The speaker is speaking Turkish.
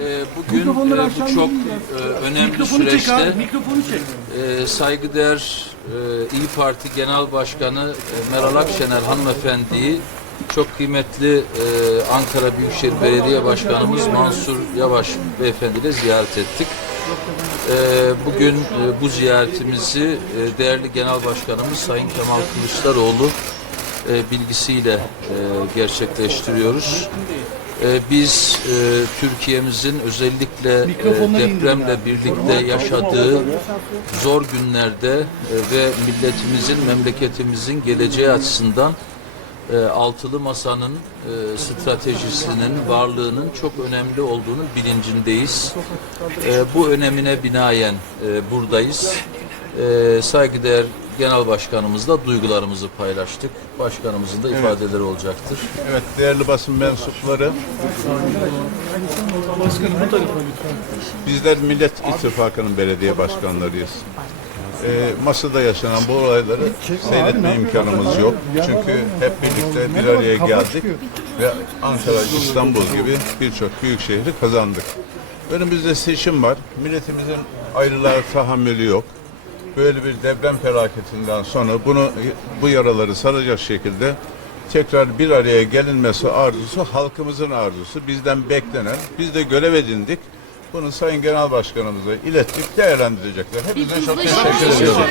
Ee, Bugün e, bu çok e, önemli Mikrofonu çek abi, süreçte mikrofonu çek. e, saygıdeğer İyi Parti Genel Başkanı Meral Akşener hanımefendiyi çok kıymetli Ankara Büyükşehir Belediye Başkanımız Mansur Yavaş beyefendi ile ziyaret ettik. Bugün bu ziyaretimizi değerli Genel Başkanımız Sayın Kemal Kılıçdaroğlu e, bilgisiyle e, gerçekleştiriyoruz. E, Biz e, Türkiye'mizin özellikle e, depremle birlikte yaşadığı zor günlerde e, ve milletimizin, memleketimizin geleceği açısından e, altılı masanın e, stratejisinin, varlığının çok önemli olduğunu bilincindeyiz. E, bu önemine binaen e, buradayız. E, saygıdeğer Genel Başkanımızla duygularımızı paylaştık. Başkanımızın da ifadeleri olacaktır. Evet değerli basın mensupları. Bizler Millet İttifakı'nın belediye başkanlarıyız. Ee, masada yaşanan bu olayları seyretme imkanımız yok. Çünkü hep birlikte bir araya geldik ve Ankara, İstanbul gibi birçok büyük şehri kazandık. Önümüzde seçim var. Milletimizin ayrılığa tahammülü yok. Böyle bir deprem felaketinden sonra bunu bu yaraları saracak şekilde tekrar bir araya gelinmesi arzusu halkımızın arzusu. Bizden beklenen. Biz de görev edindik. Bunu Sayın Genel Başkanımıza ilettik, değerlendirecekler. Hepinize çok teşekkür ediyorum.